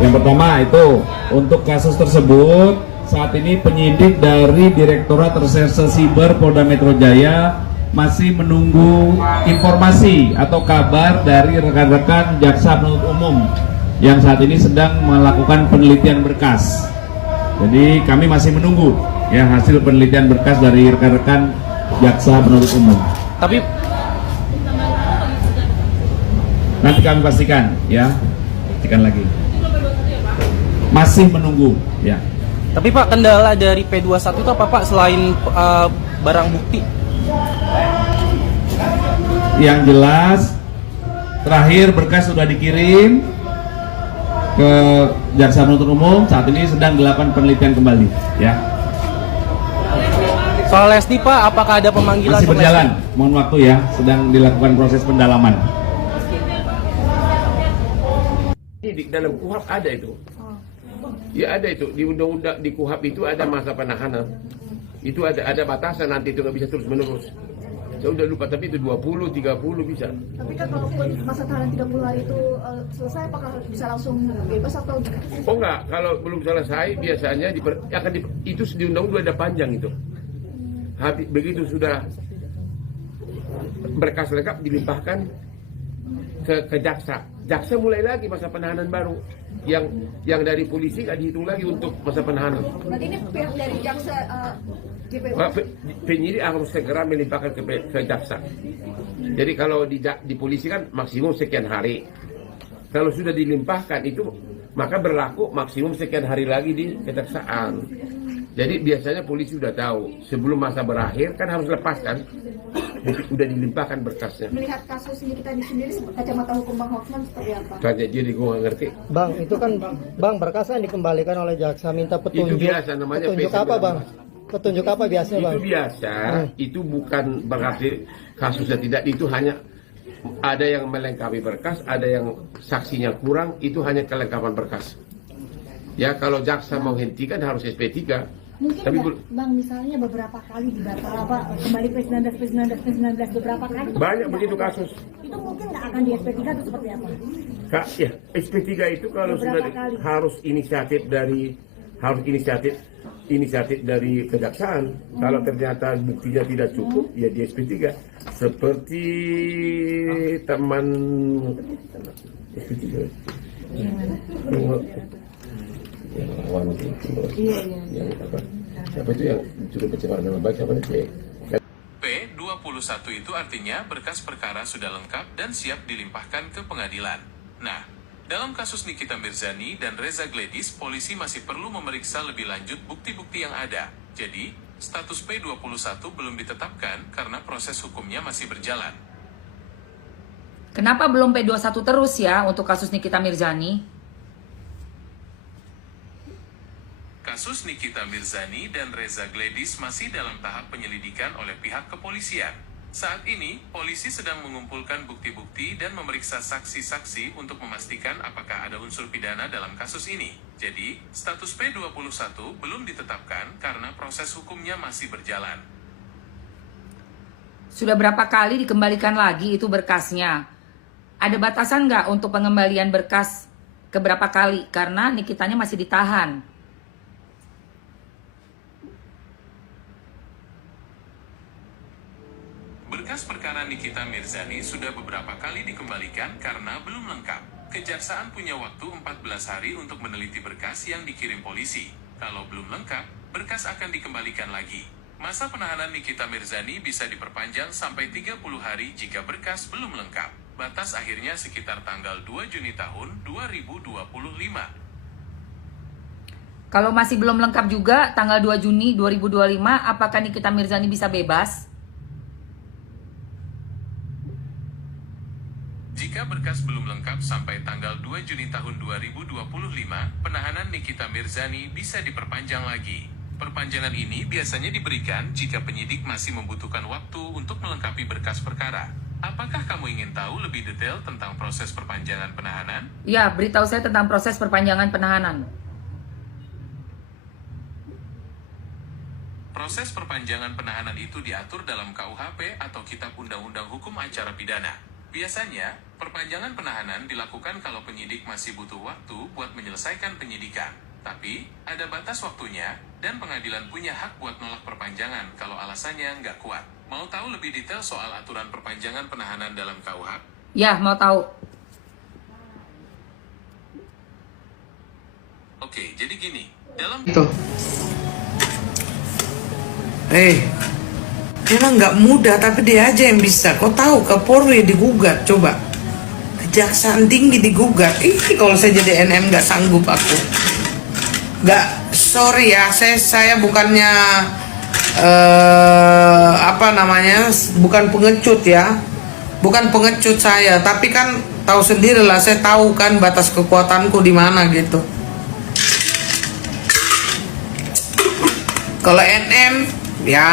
Yang pertama itu untuk kasus tersebut saat ini penyidik dari Direktorat Reserse Siber Polda Metro Jaya masih menunggu informasi atau kabar dari rekan-rekan jaksa penuntut umum yang saat ini sedang melakukan penelitian berkas. Jadi kami masih menunggu ya hasil penelitian berkas dari rekan-rekan jaksa penuntut umum. Tapi nanti kami pastikan ya, pastikan lagi. Masih menunggu ya. Tapi Pak, kendala dari P21 itu apa Pak selain barang bukti? Yang jelas terakhir berkas sudah dikirim ke jaksa penuntut umum, saat ini sedang dilakukan penelitian kembali ya. Soal Lesti Pak, apakah ada pemanggilan? Masih berjalan, mohon waktu ya, sedang dilakukan proses pendalaman. Ini di dalam KUHAP ada itu. Ya ada itu, di undang-undang di KUHAP itu ada masa penahanan. Itu ada batasan, nanti itu nggak bisa terus menerus. Saya udah lupa, tapi itu 20, 30 bisa. Tapi kan kalaupun masa tahanan 30 hari itu selesai, apakah bisa langsung bebas atau gimana? Oh enggak, kalau belum selesai biasanya itu di undang-undang ada panjang itu. Habis begitu sudah berkas lengkap dilimpahkan ke jaksa. Jaksa mulai lagi masa penahanan baru. Yang dari polisi nggak dihitung lagi untuk masa penahanan. Berarti ini pihak dari jaksa JPU. Penyidik harus segera melimpahkan ke jaksa. Jadi kalau di polisi kan maksimum sekian hari. Kalau sudah dilimpahkan itu maka berlaku maksimum sekian hari lagi di kejaksaan. Jadi biasanya polisi sudah tahu sebelum masa berakhir kan harus lepaskan. Udah dilimpahkan berkasnya. Melihat kasus ini kita di sendiri kacamata hukum Bang Hotman seperti apa? Tanya jadi gue nggak ngerti. Bang, itu kan Bang berkasnya dikembalikan oleh jaksa, minta petunjuk. Itu biasa namanya petunjuk P19. apa Bang? Petunjuk apa biasanya Bang? Itu biasa, itu bukan berarti kasusnya tidak, itu hanya ada yang melengkapi berkas, ada yang saksinya kurang, itu hanya kelengkapan berkas. Ya kalau jaksa mau hentikan harus SP3. Mungkin tapi Bang misalnya beberapa kali dibatal apa kembali P19 beberapa kali. Banyak begitu kasus. Itu mungkin nggak akan di SP3 atau seperti apa? Kak, ya SP3 itu kalau Beberapa sudah kali. harus inisiatif dari kejaksaan. Kalau ternyata buktinya tidak cukup, ya di SP3. Seperti teman SP3. Yang lawan itu. Yang apa? Siapa itu yang juru pencemaran nama baik siapa itu? P21 itu artinya berkas perkara sudah lengkap dan siap dilimpahkan ke pengadilan. Nah, dalam kasus Nikita Mirzani dan Reza Gledis, polisi masih perlu memeriksa lebih lanjut bukti-bukti yang ada. Jadi, status P21 belum ditetapkan karena proses hukumnya masih berjalan. Kenapa belum P21 terus ya untuk kasus Nikita Mirzani? Kasus Nikita Mirzani dan Reza Gledis masih dalam tahap penyelidikan oleh pihak kepolisian. Saat ini, polisi sedang mengumpulkan bukti-bukti dan memeriksa saksi-saksi untuk memastikan apakah ada unsur pidana dalam kasus ini. Jadi, status P21 belum ditetapkan karena proses hukumnya masih berjalan. Sudah berapa kali dikembalikan lagi itu berkasnya? Ada batasan nggak untuk pengembalian berkas ke berapa kali? Karena Nikitanya masih ditahan. Berkas perkara Nikita Mirzani sudah beberapa kali dikembalikan karena belum lengkap. Kejaksaan punya waktu 14 hari untuk meneliti berkas yang dikirim polisi. Kalau belum lengkap, berkas akan dikembalikan lagi. Masa penahanan Nikita Mirzani bisa diperpanjang sampai 30 hari jika berkas belum lengkap. Batas akhirnya sekitar tanggal 2 Juni tahun 2025. Kalau masih belum lengkap juga tanggal 2 Juni 2025, apakah Nikita Mirzani bisa bebas? Jika berkas belum lengkap sampai tanggal 2 Juni tahun 2025, penahanan Nikita Mirzani bisa diperpanjang lagi. Perpanjangan ini biasanya diberikan jika penyidik masih membutuhkan waktu untuk melengkapi berkas perkara. Apakah kamu ingin tahu lebih detail tentang proses perpanjangan penahanan? Ya, beritahu saya tentang proses perpanjangan penahanan. Proses perpanjangan penahanan itu diatur dalam KUHP atau Kitab Undang-Undang Hukum Acara Pidana. Biasanya, perpanjangan penahanan dilakukan kalau penyidik masih butuh waktu buat menyelesaikan menyelesaikan penyidikan. Tapi, ada batas waktunya, dan pengadilan punya hak buat nolak perpanjangan kalau alasannya nggak kuat. Mau tahu lebih detail soal aturan perpanjangan penahanan dalam KUH? Ya, mau tahu. Oke, jadi gini. Dalam Emang nggak mudah, tapi dia aja yang bisa. Kau tahu Kapolri digugat, coba. Kejaksaan tinggi digugat. Kalau saya jadi NM nggak sanggup aku. Nggak, sorry ya, saya bukannya bukan pengecut ya. Bukan pengecut saya, tapi kan tahu sendirilah, saya tahu kan batas kekuatanku di mana gitu. Kalau NM, ya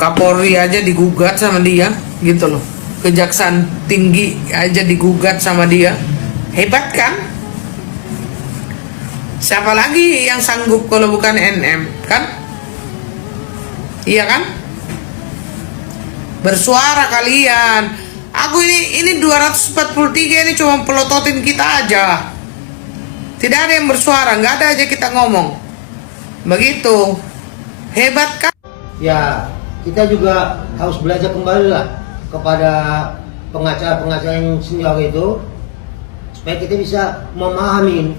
Kapolri aja digugat sama dia, gitu loh. Kejaksaan tinggi aja digugat sama dia. Hebat kan? Siapa lagi yang sanggup kalau bukan NM, kan? Iya kan? Bersuara kalian. Aku ini 243 ini cuma pelototin kita aja. Tidak ada yang bersuara, nggak ada aja kita ngomong. Begitu. Hebat kan? Ya, kita juga harus belajar kembali lah kepada pengacara-pengacara yang senior itu, supaya kita bisa memahami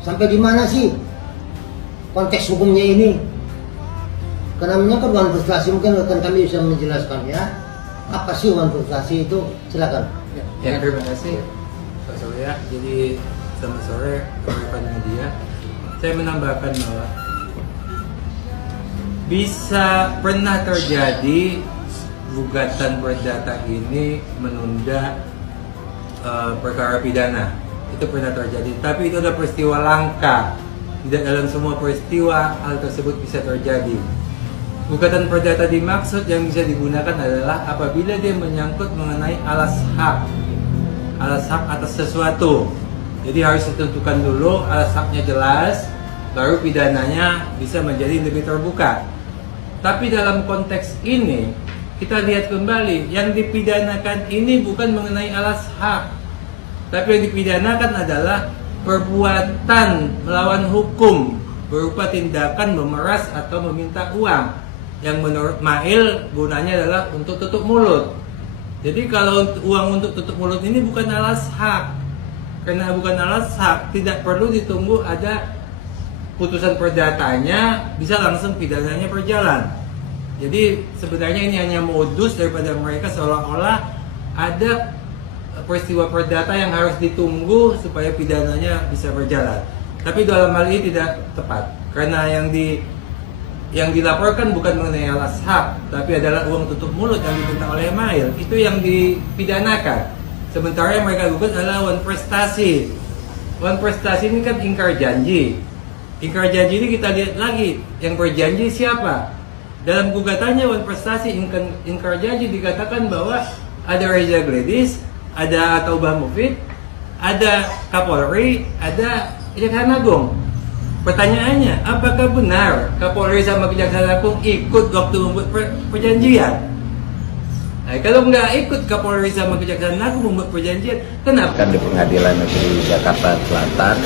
sampai di mana sih konteks hukumnya ini. Karena menyangkut uang frustasi, mungkin rekan kami bisa menjelaskan ya. Apa sih uang frustasi itu? Silakan. Ya, terima kasih Pak Surya. Jadi selamat sore rekan media. Saya menambahkan bahwa bisa pernah terjadi gugatan perdata ini menunda perkara pidana. Itu pernah terjadi. Tapi itu adalah peristiwa langka. Tidak dalam semua peristiwa hal tersebut bisa terjadi. Gugatan perdata dimaksud yang bisa digunakan adalah apabila dia menyangkut mengenai alas hak atas sesuatu. Jadi harus ditentukan dulu alas haknya jelas, baru pidananya bisa menjadi lebih terbuka. Tapi dalam konteks ini, kita lihat kembali, yang dipidanakan ini bukan mengenai alas hak, tapi yang dipidanakan adalah perbuatan melawan hukum berupa tindakan memeras atau meminta uang, yang menurut Mail gunanya adalah untuk tutup mulut. Jadi kalau uang untuk tutup mulut ini bukan alas hak. Karena bukan alas hak, tidak perlu ditunggu ada putusan perdatanya, bisa langsung pidananya berjalan. Jadi sebenarnya ini hanya modus daripada mereka, seolah-olah ada peristiwa perdata yang harus ditunggu supaya pidananya bisa berjalan. Tapi dalam hal ini tidak tepat. Karena yang dilaporkan bukan mengenai alas hak, tapi adalah uang tutup mulut yang diminta oleh Mail. Itu yang dipidanakan. Sementara yang mereka gugat adalah wan prestasi. Wan prestasi ini kan ingkar janji. Ingkar janji ini kita lihat lagi, yang berjanji siapa? Dalam gugatannya wan prestasi ingkar janji dikatakan bahwa ada Reza Gledis, ada Taubah Mufid, ada Kapolri, ada Kejaksaan Agung. Pertanyaannya, apakah benar Kapolri sama Kejaksaan Agung ikut waktu membuat perjanjian? Nah, kalau nggak ikut Kapolri sama Kejaksaan Agung membuat perjanjian, kenapa? Kan di Pengadilan Negeri Jakarta Selatan,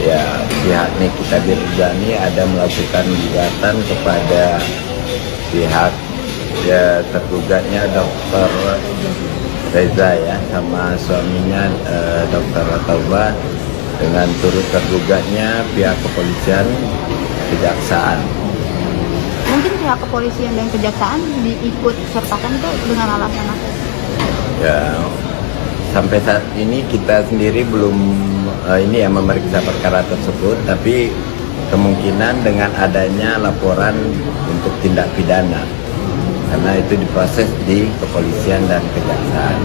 ya pihak Nikita Mirzani ada melakukan gugatan kepada pihak ya tergugatnya Dr. Reza ya sama suaminya Dr. Taubah, dengan turut tergugatnya pihak kepolisian, kejaksaan. Mungkin pihak kepolisian dan kejaksaan diikut sertakan itu dengan alasan apa? Ya, sampai saat ini kita sendiri belum memeriksa perkara tersebut, tapi kemungkinan dengan adanya laporan untuk tindak pidana, karena itu diproses di kepolisian dan kejaksaan.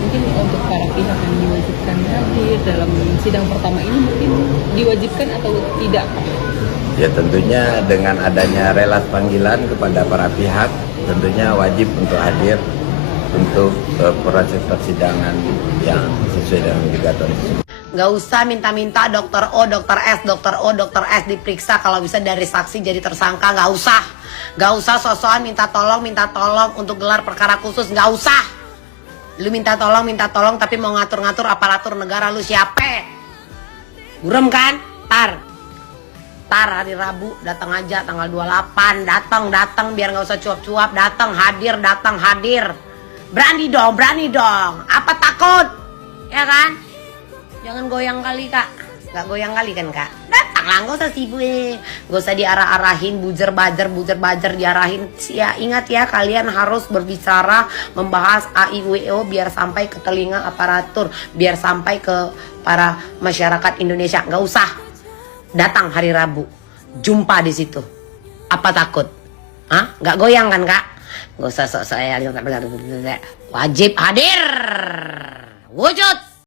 Mungkin untuk para pihak yang diwajibkan hadir dalam sidang pertama ini mungkin diwajibkan atau tidak, Pak? Ya tentunya dengan adanya relas panggilan kepada para pihak, tentunya wajib untuk hadir untuk proses persidangan yang sesuai dengan gugatan tersebut. Nggak usah minta-minta dokter O, dokter S diperiksa, kalau bisa dari saksi jadi tersangka, nggak usah. Nggak usah sosokan minta tolong untuk gelar perkara khusus, nggak usah. Lu minta tolong tapi mau ngatur-ngatur aparatur negara, lu siapa? Burem kan? Tar hari Rabu datang aja tanggal 28, datang biar nggak usah cuap-cuap, datang hadir. Berani dong. Apa takut? Ya kan? Jangan goyang kali, Kak. Nggak goyang kali kan, Kak? Datang lah, nggak usah sibuk. Nggak usah diarah-arahin, bujer-bajer diarahin. Ya, ingat ya, kalian harus berbicara, membahas AIWO biar sampai ke telinga aparatur, biar sampai ke para masyarakat Indonesia. Nggak usah. Datang hari Rabu, jumpa di situ. Apa takut? Hah? Nggak goyang kan, Kak? Nggak usah sok-sok ya. Wajib hadir. Wujud.